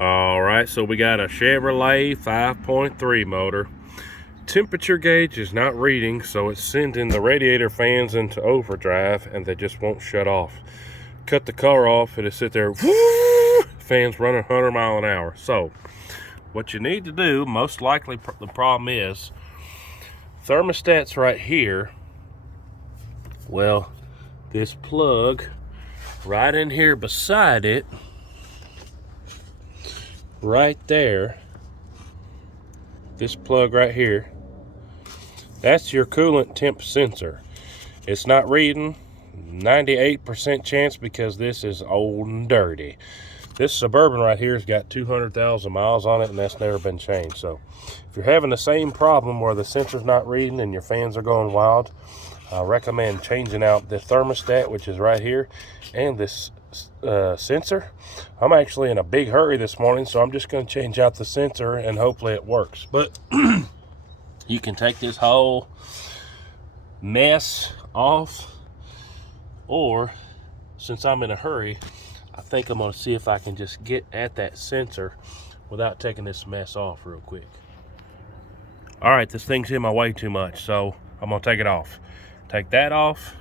All right, so we got a Chevrolet 5.3 motor. Temperature gauge is not reading, so it's sending the radiator fans into overdrive and they just won't shut off. Cut the car off and it sit there, fans running 100 mile an hour. So what you need to do, most likely the problem is thermostat's right here. Well, this plug right in here beside it, right there, this plug right here, that's your coolant temp sensor. It's not reading, 98% chance because this is old and dirty. This Suburban right here has got 200,000 miles on it and that's never been changed. So if you're having the same problem where the sensor's not reading and your fans are going wild, I recommend changing out the thermostat, which is right here, and this sensor. I'm actually in a big hurry this morning, so I'm just going to change out the sensor and hopefully it works. But you can take this whole mess off, or since I'm in a hurry, I think I'm going to see if I can just get at that sensor without taking this mess off real quick. All right, this thing's in my way too much, so I'm going to take it off. Take that off.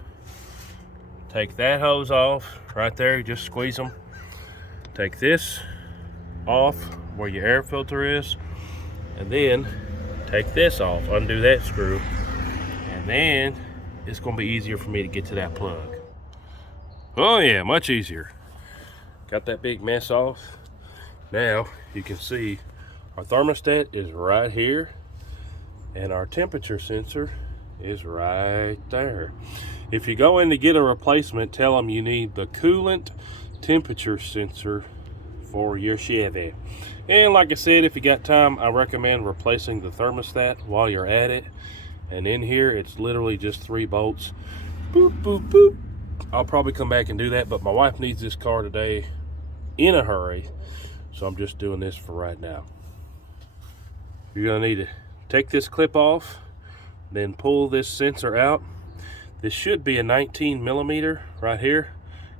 Take that hose off right there, just squeeze them. Take this off where your air filter is, and then take this off, undo that screw, and then it's going to be easier for me to get to that plug. Oh yeah, much easier. Got that big mess off. Now you can see our thermostat is right here and our temperature sensor is right there. If you go in to get a replacement, tell them you need the coolant temperature sensor for your Chevy. And like I said, if you got time, I recommend replacing the thermostat while you're at it. And in here, it's literally just 3 bolts. Boop, boop, boop. I'll probably come back and do that, but my wife needs this car today in a hurry, so I'm just doing this for right now. You're gonna need to take this clip off, then pull this sensor out. This should be a 19 millimeter right here.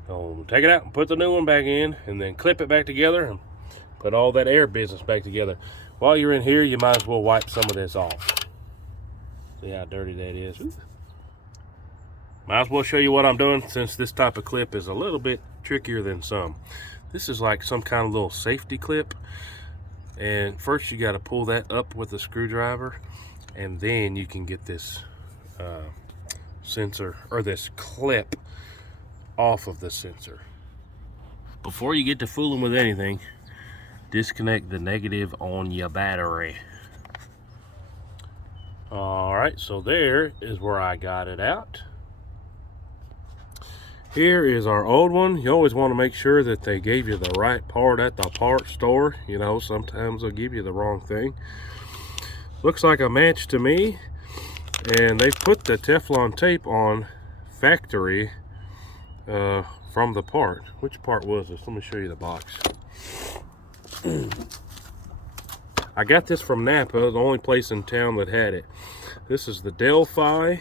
So take it out and put the new one back in, and then clip it back together and put all that air business back together. While you're in here, you might as well wipe some of this off. See how dirty that is. Ooh. Might as well show you what I'm doing, since this type of clip is a little bit trickier than some. This is like some kind of little safety clip. And first you got to pull that up with a screwdriver, and then you can get this sensor, or this clip, off of the sensor. Before you get to fooling with anything, disconnect the negative on your battery. All right, so there is where I got it out. Here is our old one. You always want to make sure that they gave you the right part at the part store. You know, sometimes they'll give you the wrong thing. Looks like a match to me. And they put the Teflon tape on factory from the part. Which part was this? Let me show you the box. I got this from Napa, the only place in town that had it. This is the Delphi,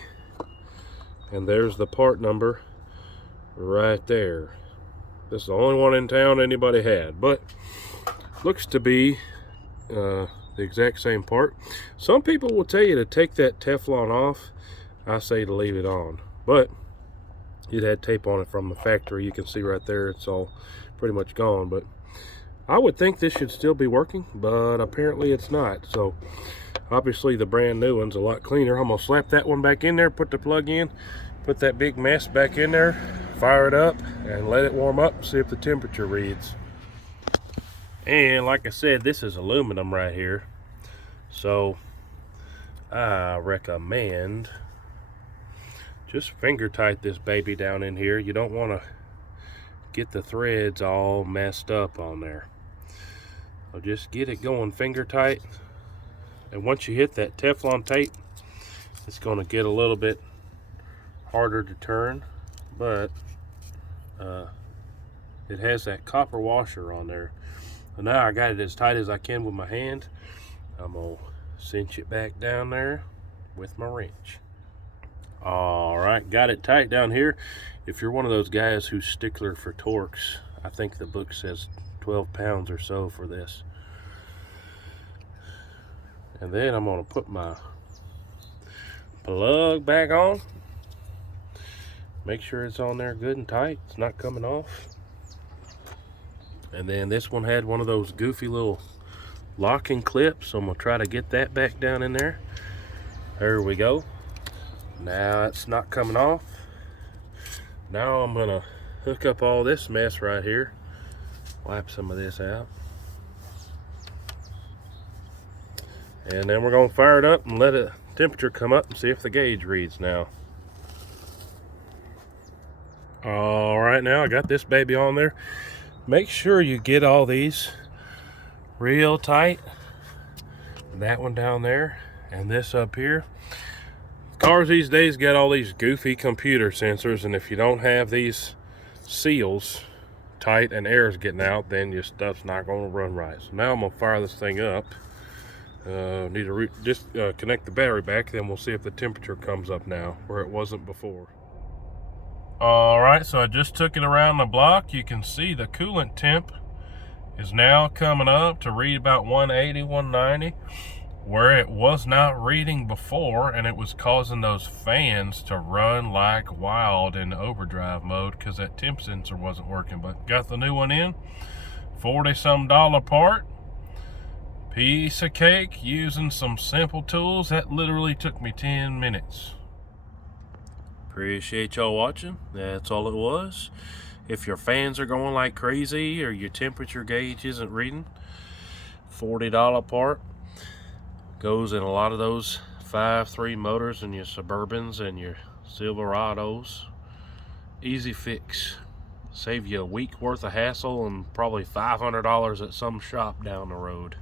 and there's the part number right there. This is the only one in town anybody had, but looks to be the exact same part. Some people will tell you to take that Teflon off. I say to leave it on, but it had tape on it from the factory. You can see right there it's all pretty much gone, but I would think this should still be working, but apparently it's not. So obviously the brand new one's a lot cleaner. I'm gonna slap that one back in there, put the plug in, put that big mess back in there, fire it up, and let it warm up, see if the temperature reads. And like I said, this is aluminum right here, so I recommend just finger tight this baby down in here. You don't want to get the threads all messed up on there. So just get it going finger tight, and once you hit that Teflon tape, it's going to get a little bit harder to turn, but it has that copper washer on there. So now I got it as tight as I can with my hand. I'm gonna cinch it back down there with my wrench. All right, got it tight down here. If you're one of those guys who's stickler for torques, I think the book says 12 pounds or so for this. And then I'm gonna put my plug back on. Make sure it's on there good and tight. It's not coming off. And then this one had one of those goofy little locking clips, so I'm gonna try to get that back down in there. There we go. Now it's not coming off. Now I'm gonna hook up all this mess right here. Wipe some of this out. And then we're gonna fire it up and let the temperature come up and see if the gauge reads now. All right, now I got this baby on there. Make sure you get all these real tight. That one down there and this up here. Cars these days got all these goofy computer sensors, and if you don't have these seals tight and air's getting out, then your stuff's not going to run right. So now I'm going to fire this thing up. Need to just connect the battery back, then we'll see if the temperature comes up now where it wasn't before. All right, so I just took it around the block. You can see the coolant temp is now coming up to read about 180, 190, where it was not reading before, and it was causing those fans to run like wild in overdrive mode because that temp sensor wasn't working. But got the new one in, $40-some part. Piece of cake using some simple tools. That literally took me 10 minutes. Appreciate y'all watching. That's all it was. If your fans are going like crazy or your temperature gauge isn't reading, $40 part. Goes in a lot of those 5.3 motors and your Suburbans and your Silverados. Easy fix. Save you a week worth of hassle and probably $500 at some shop down the road.